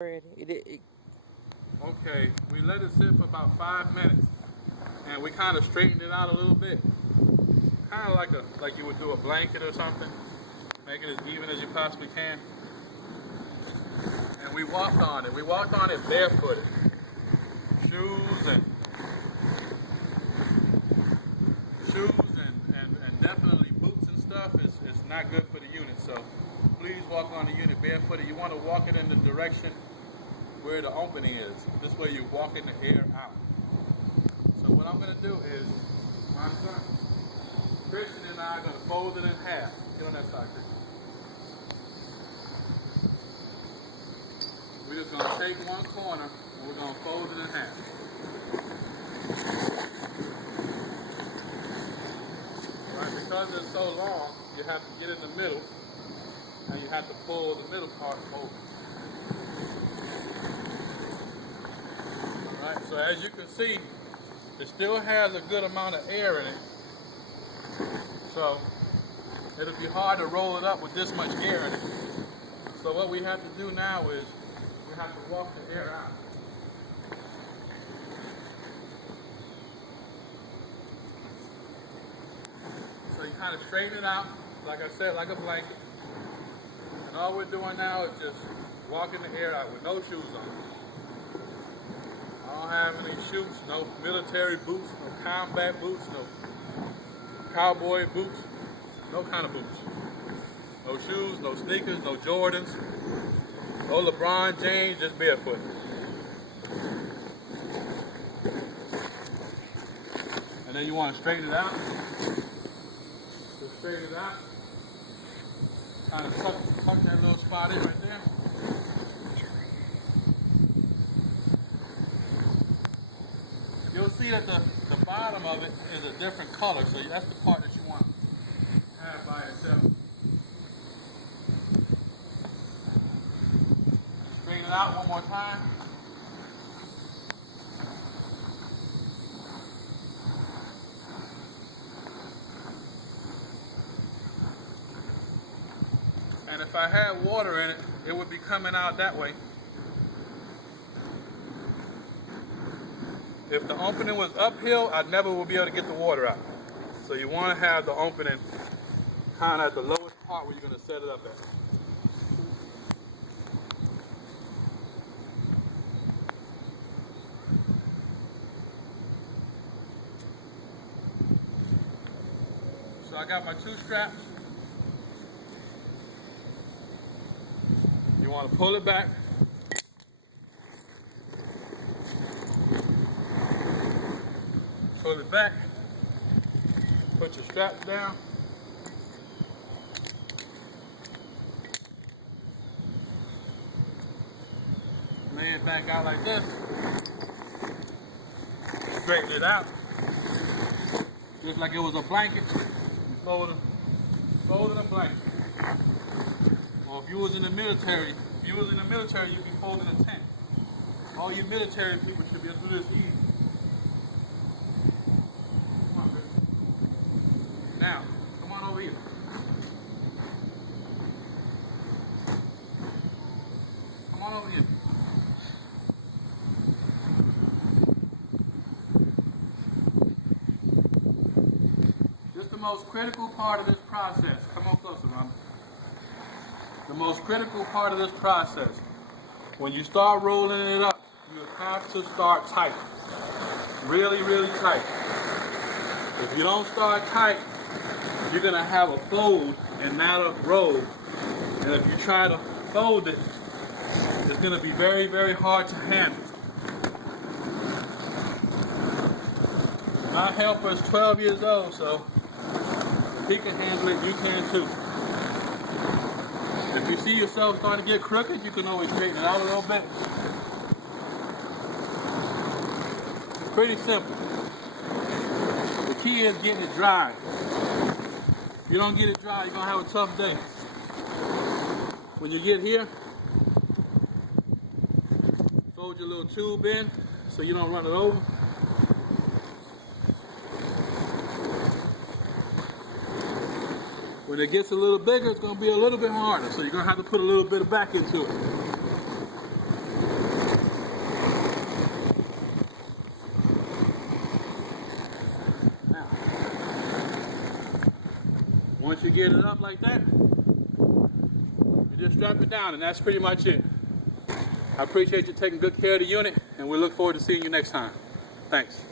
Okay, we let it sit for about 5 minutes, and we kind of straightened it out a little bit, kind of like you would do a blanket or something, make it as even as you possibly can. And we walked on it. We walked on it barefooted, shoes and definitely boots and stuff is not good for the unit. So please walk on the unit barefooted. You want to walk it in the direction where the opening is. This way you're walking the air out. So what I'm going to do is, my son, Christian and I are going to fold it in half. Get on that side, Christian. We're just going to take one corner and we're going to fold it in half. Right, because it's so long, you have to get in the middle and you have to pull the middle part over. Right, so as you can see, it still has a good amount of air in it. So it'll be hard to roll it up with this much air in it. So what we have to do now is we have to walk the air out. So you kind of straighten it out, like I said, like a blanket. And all we're doing now is just walking the air out with no shoes on. I don't have any shoes, no military boots, no combat boots, no cowboy boots, no kind of boots. No shoes, no sneakers, no Jordans, no LeBron James, just barefoot. And then you want to straighten it out. Just straighten it out. Kind of tuck that little spot in right there. You'll see that the bottom of it is a different color, so that's the part that you want to have by itself. Straighten it out one more time. And if I had water in it, it would be coming out that way. If the opening was uphill, I never would be able to get the water out. So you want to have the opening kind of at the lowest part where you're going to set it up at. So I got my two straps. You want to pull it back. Pull it back. Put your straps down. Lay it back out like this. Straighten it out. Just like it was a blanket. Fold it a blanket. Or if you was in the military, you'd be folding a tent. All you military people should be able to do this easy. Come on, baby. Now, come on over here. Come on over here. This is the most critical part of this process. Come on closer, Mom. The most critical part of this process. When you start rolling it up, you have to start tight. Really, really tight. If you don't start tight, you're going to have a fold and not a roll. And if you try to fold it, it's going to be very, very hard to handle. My helper is 12 years old, so if he can handle it, you can too. If you see yourself starting to get crooked, you can always straighten it out a little bit. Pretty simple. The key is getting it dry. If you don't get it dry, you're going to have a tough day. When you get here, fold your little tube in so you don't run it over. When it gets a little bigger, it's going to be a little bit harder, so you're going to have to put a little bit of back into it. Once you get it up like that, you just strap it down, and that's pretty much it. I appreciate you taking good care of the unit, and we look forward to seeing you next time. Thanks.